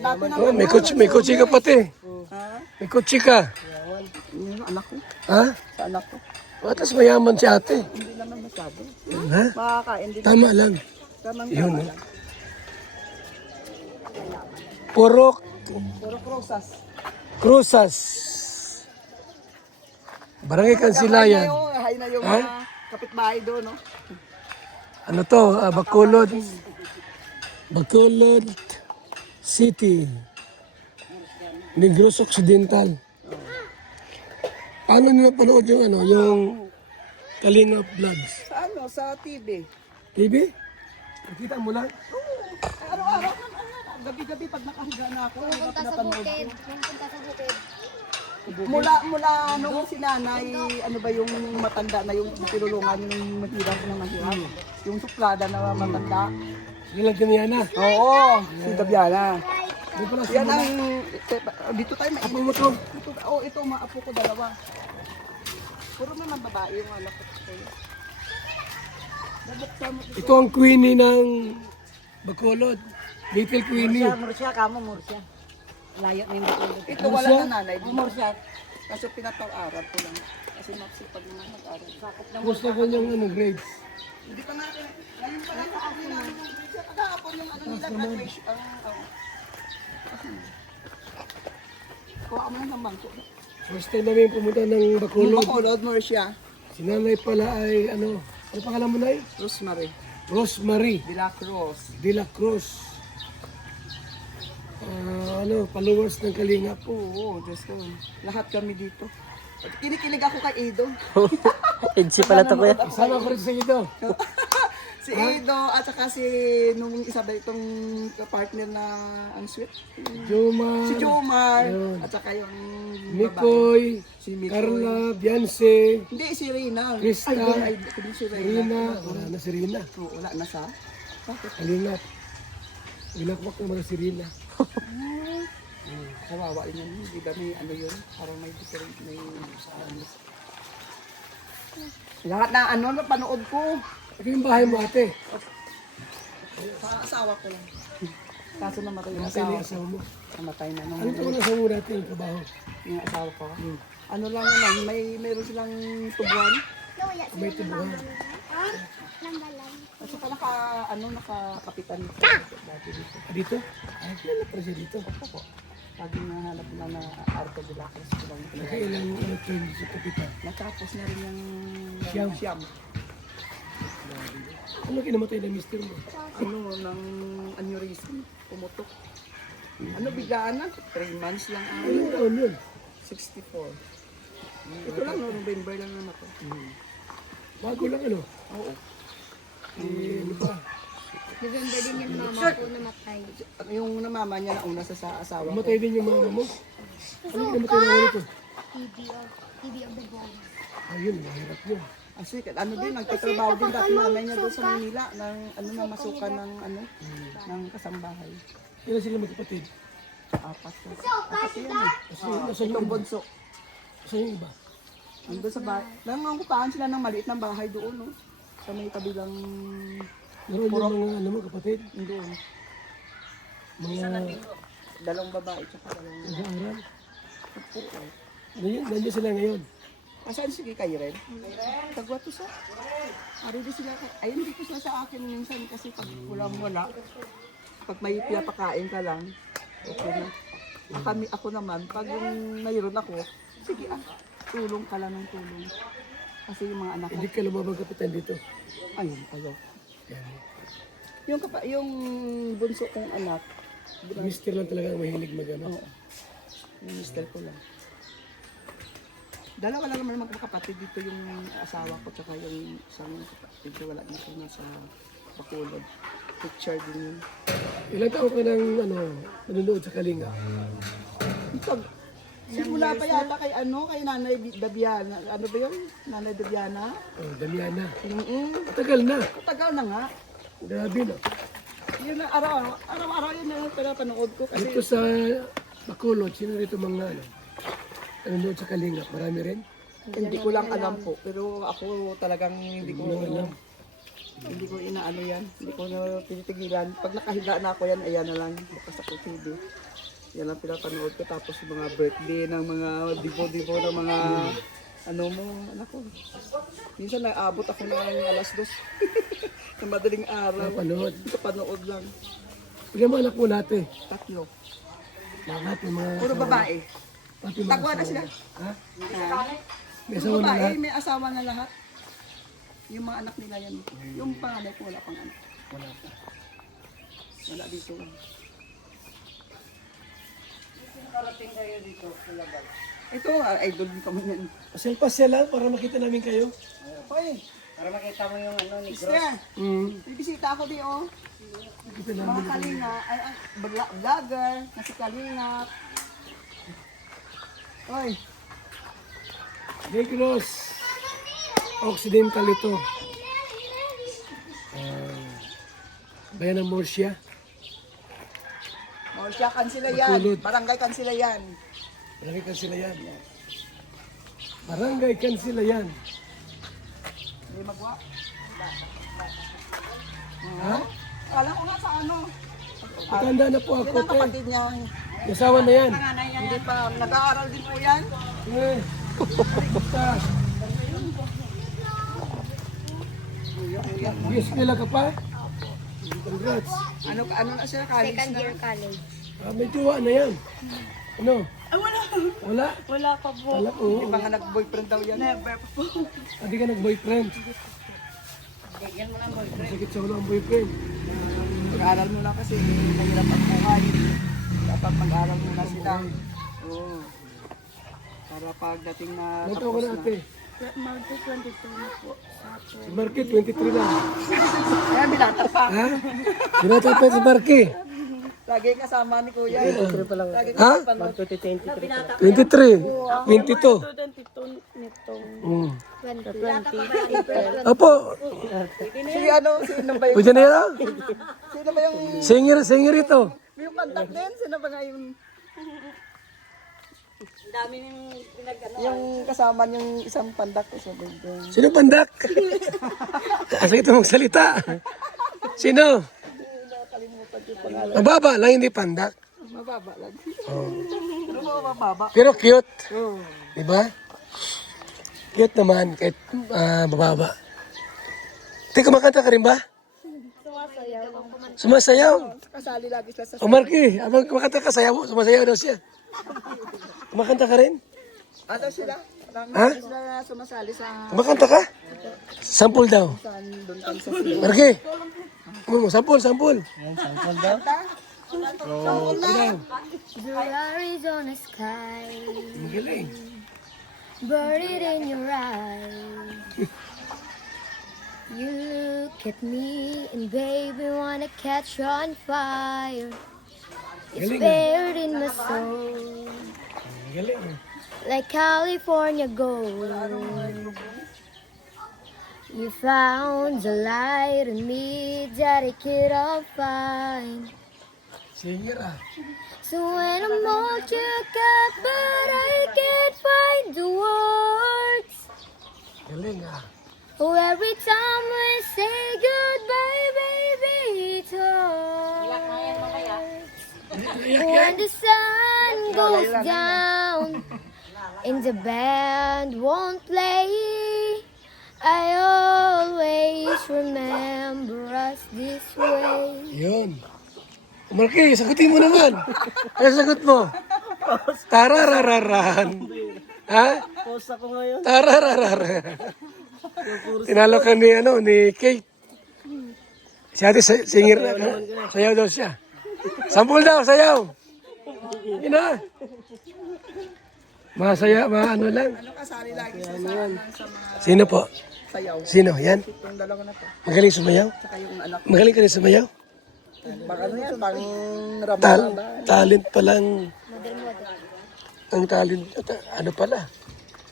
Dati na Oh, may kotse ka pati. Ha? May kotse ka. Yung anak ko. Ha? Sa anak ko. Atas mayaman si ate. Hindi naman masyado. Ha? Makakain din. Tama lang. Tamang Yun, tama eh. lang. Puro Puro krusas. Cruzas. Barangay Kansilayan. Hay na yung Ha? mga kapitbahay doon, no? Ano to? Bacolod. Bacolod City. Negros Occidental. Paano nyo napanood yung ano, yung Kalinga Vlogs? Sa ano? Sa TV. TV? Nakita mo lang? Araw-araw. Gabi-gabi pag nakahiga na ako. Pupunta sa bukid. Pupunta sa bukid. Mula nung si nanay, ano ba yung matanda na yung tinulungan yung mahirap na mahirap. Yung suplada na matanda. Ilang Damiana. Oo, si Dabiana. Di pala si Yan ang, dito tayo Apo mainit. mo to. Ito maapo ko dalawa. Puro naman babae yung anak ko. Babuksan mo. Ito ang queenie ng Bacolod. Little Queenie. Murcia, kamo Murcia. Layo na yung Bacolod. Ito wala siya? na nanay. Murcia. Kasi pinapag-aral ko lang. Kasi magsipag naman mag-aral. Sakop ng Gusto ko niyang ano, grades. Hindi pa natin. Ngayon pa lang sa akin na pagkakapon yung ano nila graduation. Kuha mo ng bangko. First time namin pumunta ng Bacolod. Bacolod, Murcia. Si nanay pala ay ano pangalan mo na Rosemary. Rosemary De La Cruz. de la Cruz. Followers ng Kalinga po. Oo, Diyos ko. Lahat kami dito. Kinikilig ako kay Edo. Edsi pala to kuya. Sama ko rin sa ito. Si Edo at saka si nung isa ba itong partner na ang sweet. Joma, Si Jomar Yun. at saka yung babae. Mikoy, Si Mikoy. Carla, Beyonce, Hindi, si Rina. Krista, Hindi si Rina. Rina. Wala na si Rina. Oo, wala na siya. Bakit? Kalinga. Ilakwak na mga si Rina. Kawawa yun yun. Di ba may ano yun? Parang may different, may sa ano. Lahat na ano, napanood ko. Ito yung bahay mo ate. Sa asawa ko lang. Kaso namatay yung Namatay na asawa yung ko. asawa mo. Namatay na nung Ano ito na sa muna natin yung trabaho? yung asawa ko. Ano lang naman, mayroon silang tubuan. May tubuhan. At saka nakakapitan dito. Dati dito. Dito? Ay, kilala pa siya dito. Lagi nahanap na na Arco de la Cruz ko lang. Nakailang ano train sa kapitan. Natapos na rin yung Siyam. siyam. Ano kinamatay na mister mo? Ano, ng aneurysm, pumutok. Ano, biglaan na? 3 months lang. Ilang taon yun? 64. Ito lang, no, November lang naman ako. Bago lang ano? Oo. Ano ba? November din yung mama ko namatay. Yung namama niya na una sa asawa ko. Namatay din yung mama mo? Ano kinamatay na ulit ko? TB of the bone. Ayun, mahirap yun. Kasi ano din, nagtatrabaho din dati nanay niya doon sa Manila ng ano na masukan ng ano ng kasambahay. Ilan sila magkapatid? 4 na. Kasi yan eh. Nasaan yung Itong iba? bunso. Nasaan yung iba? Nandun sa bahay. Nangangupahan sila ng maliit ng bahay doon, no? Sa may kabilang Meron yung mga ano mo kapatid? doon. Mga Dalawang babae tsaka dalawang nag-aaral? Nandiyan sila ngayon. Asan sige kayo rin? Tagwato siya. Ari di sila. Ayun dito sila sa akin minsan kasi pag wala. Pag may pinapakain ka lang, okay na. Ako naman, pag yung mayroon ako, sige tulong ka lang ng tulong. Kasi yung mga anak ko, Hindi ka lumabang kapitan dito. ayun kayo. Yan. Yung bunso kong anak, Mister lang talaga ang mahilig mag-ano. oo, yung mister ko lang. Dalawa lang naman magkakapatid dito yung asawa ko tsaka yung isang kapatid ko wala na ko nasa Bacolod. Picture din yun. Ilang taon ka nang nanonood sa Kalinga? Pag, simula pa yata kay Nanay Dabiana. Ano ba yun? Nanay Dabiana? Oh, Damiana. Matagal Tagal na. na nga. Grabe na. Yun na araw-araw yun na pinapanood ko kasi Dito sa Bacolod, sino rito mga nanonood sa Kalinga? Marami rin? hindi ko lang alam po. Pero ako talagang hindi ko Hindi mo alam. Hindi ko inaano yan. Hindi ko na tinitigilan. Pag nakahiga na ako yan, ayan na lang. Bukas ako TV. Yan lang pinapanood ko. Tapos yung mga birthday ng mga dibo-dibo ng mga ano mo, anak ko. Minsan naabot ako ng alas 2. Sa madaling araw. Napanood. Kapanood lang. Bigyan mo anak mo natin. 3. Lahat ng mga... Puro babae. Pati mga Tagwa na sila. Ha? May Yung asawa na babae, lahat. may asawa na lahat. Yung mga anak nila yan. Yung panganay ko wala pang anak. Wala pa. Wala dito. Ito, idol din kami yan. Pasyal-pasyal lang para makita namin kayo. Hoy, Para makita mo yung ano ni mister, bibisita ako di oh. Makita Mga namin. kalinga, vlogger, nasi kalinga. Hoy, Negros. Occidental ito. Bayan ng Murcia. oh, siya kansila yan. Bacolod. Barangay kansila yan. Barangay Kansilayan. Barangay Kansilayan. Hindi magwa. Ha? Alam ko nga sa ano. Matanda na po Yan ako, ang te. kapatid niya. May asawa na yan. Hindi pa, nag-aaral din po yan. Eh. Basta. Eskwela ka pa? Congrats. Ano na siya, college Second na. year college. May jowa na yan. Ano? Wala. Wala? Wala pa po. Wala po. Di ba nga nag-boyfriend daw yan? Never po. Hindi ka nag-boyfriend. Sakit sa ulo ang boyfriend. Mag-aaral muna kasi mahirap ang buhay. Dapat mag-aaral muna sila. Oo. Para pagdating na Ilan taon ka na ate? Magto 22 na po. Si Marky, 23 lang. Kaya binata pa. Ha? Binata pa si Marky. Lagi kasama ni Kuya. Lagi Ha? kasama. 23. 22. Mm. 20. Opo. Si ano, sino ba yung... Pwede na yan. Sino ba yung... Singer ito. Yung pantak din? Sino ba nga yung... Yung kasama yung isang pandak ko sa doon. Sino pandak? Asa ito mong salita? Sino? Mababa lang, hindi pandak. Mababa lang. Oh. Ano ba mababa? Pero cute. Oo. Diba? Cute naman kahit mababa. Te, kumakanta ka rin ba? Sumasayaw. Kasali lagi sila sa... O Marky, abang kumakanta ka, sumasayaw daw siya. Kumakanta ka rin? Ano sila? Ha? Sila na sumasali sa... Kumakanta ka? Sample daw. Saan doon kan sa... Marky, sample. Blue Arizona sky. Galing. Buried in your eyes. You look at me and baby wanna catch on fire. It's Galing, buried in my soul Galing. like California gold. You found the light in me that I couldn't find. Singer ah. So when I'm all shook up, but I can't find the words. Galing ah. Oh, every time we say goodbye, baby, it hurts. When the sun goes down and the band won't play, I always remember us this way. Yun. Marky, sagutin mo naman. Ano sagot mo? Tararararan. Ha? Post ako ngayon. Tararararan. Tinalo ka ni Kate. Si ate singer na. Sayaw daw siya. Sampul daw, sayaw. Yun na. Masaya, ano lang. Ano kasali lagi sila sa mga Sino po? sayaw. Sino? Yan? Yung dalawa na to. Magaling sumayaw? Saka yung anak. Magaling ka rin sumayaw? Baka ano yan? Pang raba-raba. Talent pa lang. Ang talent, ano pala?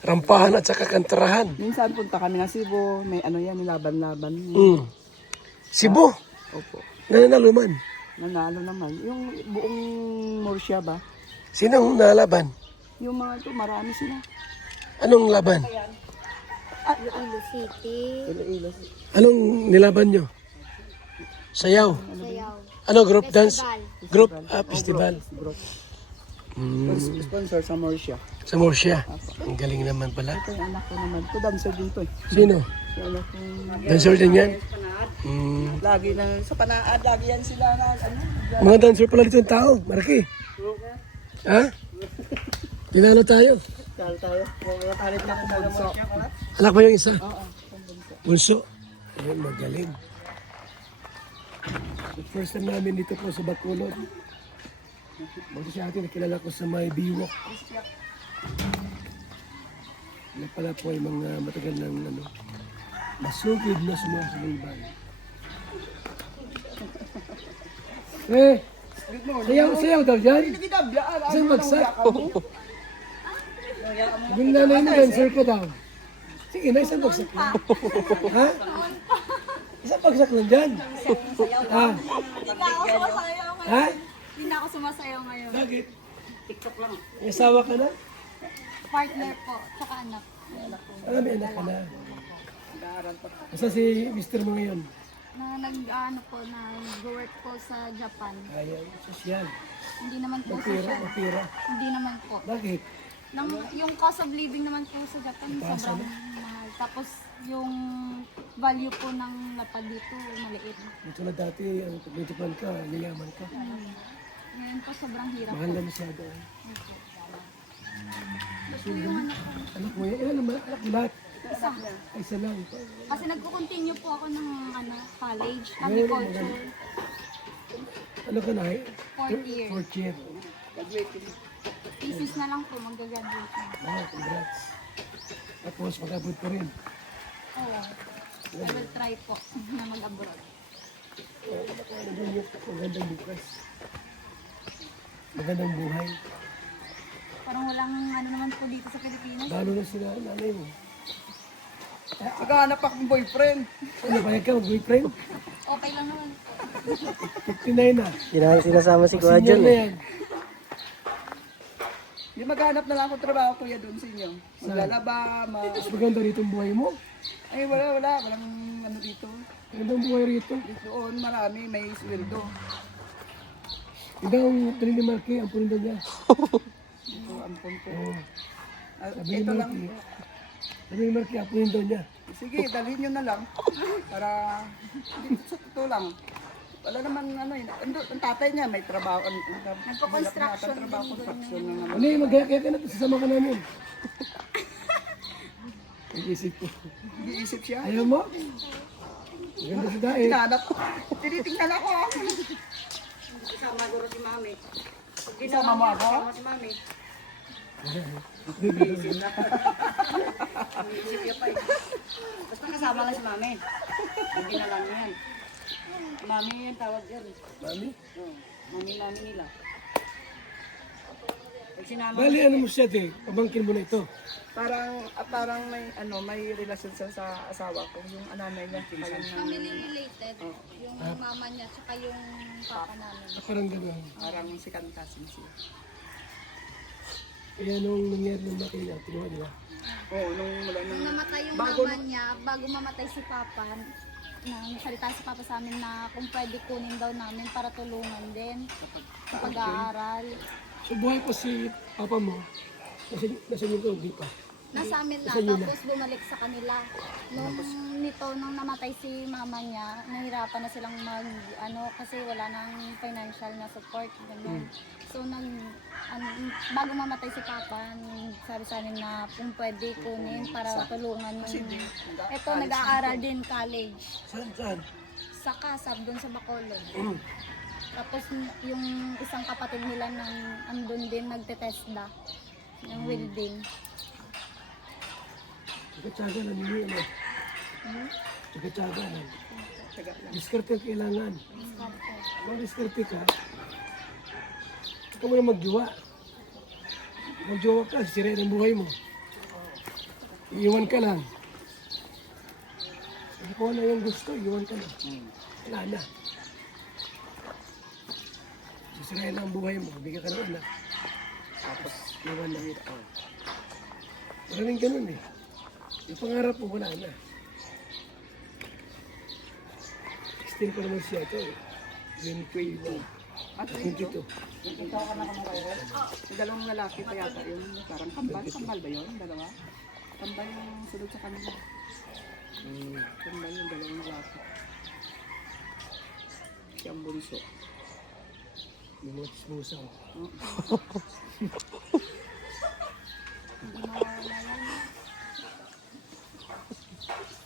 Rampahan at saka kantarahan. Minsan punta kami ng Cebu. May ano yan, nilaban-laban. Mm. Cebu, Opo. nananalo man. Nanalo naman. Yung buong Murcia ba? Sinong nalaban? Yung mga ito, marami sila. Anong laban? Iloilo City. Iloilo. Anong nilaban nyo? Sayaw. Sayaw. Ano, group dance? Festival. Group festival. Group. Mm, Sponsor sa Mauritius. sa Murcia. Ang galing naman pala. Ito yung anak ko naman. Ito dancer dito eh. Sino? Yung anak ko. Dancer din yan? Mm, Lagi na sa panaad, lagi yan sila na ano. mga dancer pala dito ang tao. Maraki. Ha? Pinalo tayo. Kal tayo. Mga talit na kung bunso. Anak mo yung isa? Oo, kung bunso. Bunso. Ayun, magaling. The first time namin dito po sa Bacolod. Buti siya atin, nakilala ko sa may Biwok. Yan pala po ay mga matagal ng ano, masugid na sumasuliban. Sayaw daw dyan. Isang bagsak. Yung nanay mo, dancer ka daw. Sige na, isang bagsak lang. Ha? Isang bagsak lang dyan. Ha? Ha? Hindi na ako sumasayaw ngayon. Bakit? TikTok lang. May asawa ka na? Partner po, tsaka anak. May anak ka na. Basta si Mr. mo ngayon? Nag-work po sa Japan. Ayan, sosyal. Hindi naman po Mapira, social. mapira. Hindi naman po. Bakit? Yung cost of living naman po sa Japan, sobrang mahal. Tapos yung value po ng lapad dito, maliit. Dito na dati, ang pag-Japan ka, yayaman ka. Ngayon po sobrang hirap. Mahal na masyado. Anak mo yan? Ilan naman? Anak mo lahat? Isa. Ay, isa lang. Kasi nagko-continue po ako ng college, agriculture, Ano ka na eh? 4th year. Fourth year. Thesis na lang po, mag-graduate na. Wow, congrats. Tapos mag-abot pa rin. Oo. I will try po na mag-abroad. Magandang bukas. Magandang buhay. Parang walang ano naman po dito sa Pilipinas. Lalo na sila, nanay mo. Naghahanap akong boyfriend. Ano, payag ka, boyfriend? Okay lang naman po. 59 na. Sinasama si Kuya Senior John na eh. yan. Di maghanap na lang akong trabaho kuya doon sa inyo. Maglalaba, Mas maganda rito ang buhay mo. Ay wala. Walang ano dito. Magandang buhay rito. Doon marami, may sweldo. Ikaw ang tanin ni Marky, ang pulindo niya. Ito, ampon po. Oo. Sabi ni Ito lang. Marky, sabi ni Marky, ang pulindo niya. Sige, dalhin nyo na lang. Para, hindi, sa totoo lang. Wala naman ano eh. Ang tatay niya may trabaho. Nagko-construction trabaho, din construction na naman. Ano yung mag-kaya ka na, sasama ka namin. Nag-isip ko. Iisip siya. Ayaw mo? Maganda sa dahil. Hinahanap ko. Tinitingnan ako. Kasama ko si Mami. Isama mo ako? Kasama si Mami. Isip niya pa eh. Basta kasama lang si Mami. Hindi na lang yan. Mami yan tawag yan. Mami? Oo. Mami nila. Pag sinama Bali, ano mo siya, te? Pabangkin mo na ito. Parang may relasyon siya sa asawa ko. Yung ananay niya. Family related, yung mama niya, tsaka yung papa namin. Parang gano'n. Parang si Kantasin siya. Kaya nung nangyari ng makina, tinuha nila. Oo, nung wala Nung nang... namatay yung Bago mama niya, bago mamatay si papa, nang salita si papa sa amin na kung pwede kunin daw namin para tulungan din sa pag-aaral. So buhay pa si papa mo, nasa inyo ko, di pa. Nasa amin na, Sa inyo na. tapos bumalik sa kanila. Nung namatay si mama niya, nahirapan na silang kasi wala nang financial na support, ganun. So, bago mamatay si papa, sabi sa amin na kung pwede kunin para tulungan yung... Ito, nag-aaral din college. Saan? Sa Kasab, doon sa Bacolod. Tapos yung isang kapatid nila andun din nagtetesda ng welding. Tsaga-tsaga na ninyo, ano? Tsaga-tsaga na. Diskarte ang kailangan. Kung diskarte ka, ikaw mo na magjowa. Magjowa ka, sisirain ang buhay mo. Iiwan ka lang. Kung ano yung gusto, iiwan ka lang. Wala na. Sisirain ang buhay mo, bigyan ka ng anak. Tapos, iwan na. Maraming ganun eh. Yung pangarap mo, wala na. Extend pa naman siya ito. 20. At 22. yung dalawang lalaki pa yata yung parang kambal. Kambal ba yun? Dalawa? Kambal yung sunod sa kanila. Kambal yung dalawang lalaki. Siyang bunso. Yung mga chismosa.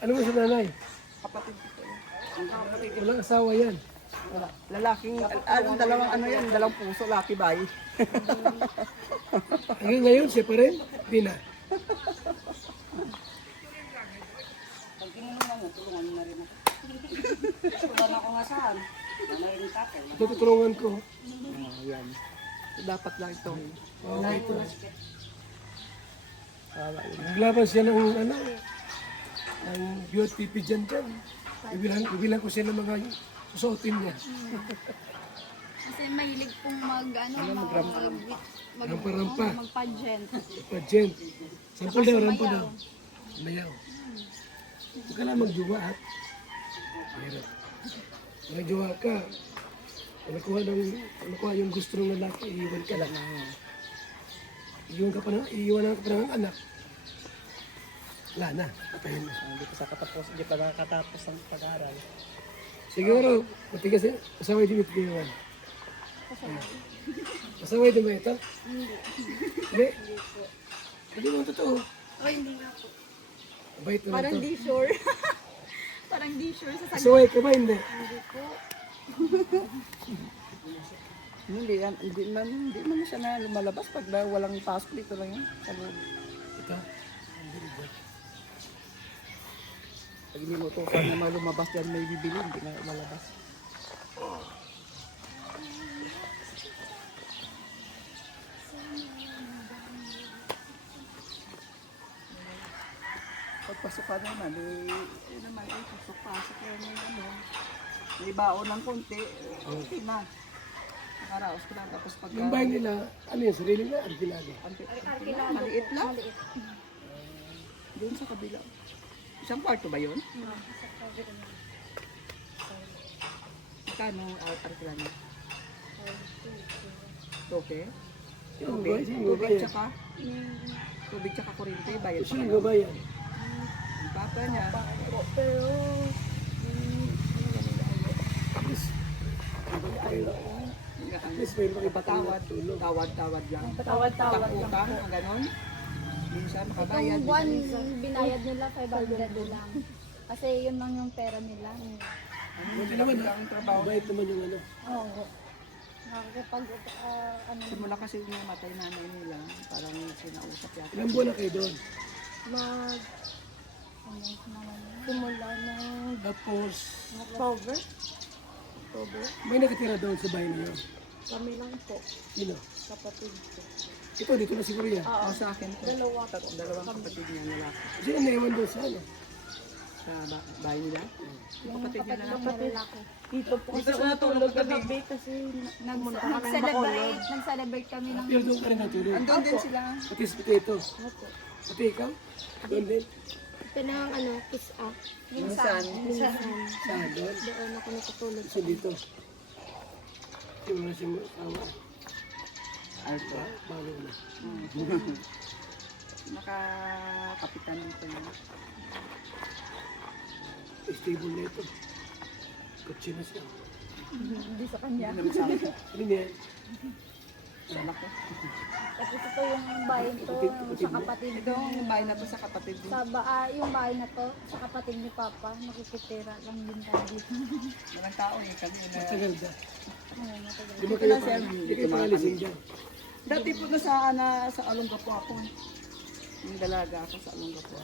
Ano mo sa nanay? Kapatid ko yun. Ang kapatid ko. Walang asawa yan. Wala. Lalaking, dalawang ano yan, dalawang puso, laki bay. Hanggang ngayon, siya pa rin? Hindi na. Pag kinulungan mo, tulungan mo na rin ako. Tulungan ako nga saan. Ano rin tatay. Tutulungan ko. Yan. Dapat lang ito. Oo, ito. Wala yun. Naglaban siya ng ano, ng beauty pageant dyan. Ibilang ko siya ng mga susuotin niya. Kasi mahilig pong Rampa-rampa. mag-pageant. Pageant. Sample daw, rampa daw. Mayaw. Huwag ka lang magjuwa at. Meron. Magjuwa ka. Kung nakuha yung gusto ng lalaki, iiwan ka lang. Iiwan ka pa ng anak. Wala na. Patayin na. Hindi pa nakakatapos ang pag-aaral. Siguro, matigas yan. Pasaway din ito yun. Pasaway din ba ito? Hindi. Hindi mo totoo. Oh, hindi nga po. Bait naman Parang ito. di sure. Parang di sure sa sagot. Pasaway ka ba? Hindi. Hindi po. Hindi man siya na lumalabas pag walang pasok dito lang yun. Sa loob. Ito. Pag hindi mo utusan na lumabas yan, may bibili, hindi na malabas. Pagpasok ka naman, eh naman, pasok-pasok yan yung ano. May baon ng konti, okay na. Nakaraos ko na, tapos pag... Yung bahay nila, ano yun, sarili na, arkilado. Maliit lang. Doon sa kabila. Isang kwarto ba yun? Magkano arkilano? Okay. Yung bahay, yung Tubig bahay. tsaka kuryente, bayad pa Sino kayo. yung babayan? Ang papa niya. Pero, At least may makipatawad. Tawad lang. tawad-tawad lang. Utang, ang ganon. Minsan makabayad. Itong buwan, binayad nila 500 lang. Kasi yun lang yung pera nila. Buti naman ha. Ang trabaho. Mabait naman yung ano. Oo. Nakakapag, Simula kasi namatay nanay nila. Parang sinausap yata. Ilang buwan na kayo doon? simula ng Tapos, October. may nakatira doon sa bahay na yun. Kami lang po, Sino? kapatid ko. Ito, dito na siguro yan. Oo, sa akin po. Dalawang kapatid niya lalaki. Sino naiwan doon sa ano? Sa bahay nila. Yung kapatid niya lalaki. Lalaki. Dito sa natulog kami. Kasi nag-celebrate kami ng Pero doon ka rin natulog. Andun din sila. Pati si Potato. Pati ikaw? Doon din? pinang kiss up. Minsan. Saan doon? Doon ako natutulog. Kasi dito. Yung mga si awa. Alto. Bago na. Nakakapitan ko yun. Stable na ito. Kutsi na siya. Hindi sa kanya. Hindi naman sa akin. Ano niya? Sa anak ko. Tapos ito yung bahay to sa kapatid Ito yung bahay na to sa kapatid niya. yung bahay na to sa kapatid ni Papa, nakikitira lang din tayo dito. Walang tao eh. Kami na. Matagal ba? Ayun, matagal. Di ba Dito kayo lang siya. Di kayo pangalisin dyan? Dati po na sa Alongapo ako. Yung dalaga ako sa Alongapo.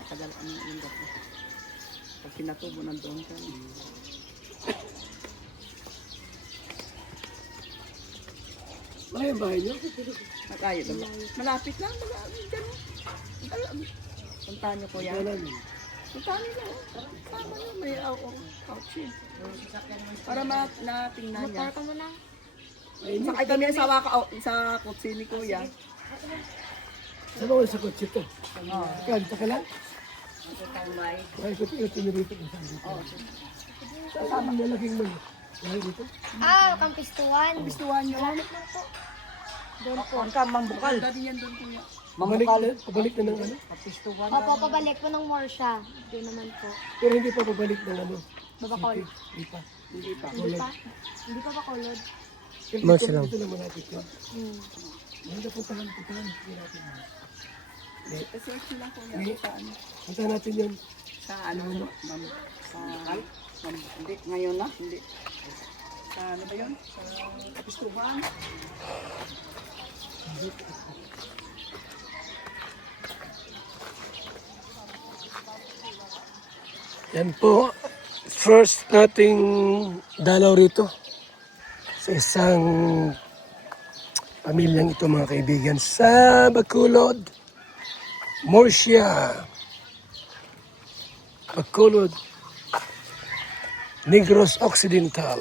Matagal ako ng Alongapo. Pag pinatubo nandoon ka. Malay ang bahay niyo? Matayo naman. Malapit lang. Puntahan niyo po yan. Wala naman. Puntahan niyo lang. Tama na. May couch eh. Para natingnan niya. Ka muna. Ayun yun. Sakay kami sa kutsi ni Kuya. Saan ako sa kotse to? Oo. Kanta ka lang? Tambay. Ay, ikot-ikot nyo rito kung saan dito. Saan ang malaking mali? Dahil dito? Kampistuan. Gustuhan nyo? Doon po. Ang kamang bukal. Dati yan doon kuya. Pabalik na ng ano? Kapistuhan. Opo, pabalik po ng Morsha. Doon naman po. Pero hindi pa pabalik ng ano? Babakol. Hindi pa. Hindi pa. Hindi pa? Hindi pa Bacolod? Pero dito na malapit yun. Hmm. Maganda puntahan. Hindi natin. Search lang kuya. Hindi. Sa ano? Puntahan natin yun. Sa ano? Hindi, ngayon na. Hindi. Sa ano ba yun? Sa Kapistuhan? Yan po. First nating dalaw rito. Sa isang pamilyang ito mga kaibigan. Sa Bacolod. Murcia. Bacolod. Negros Occidental.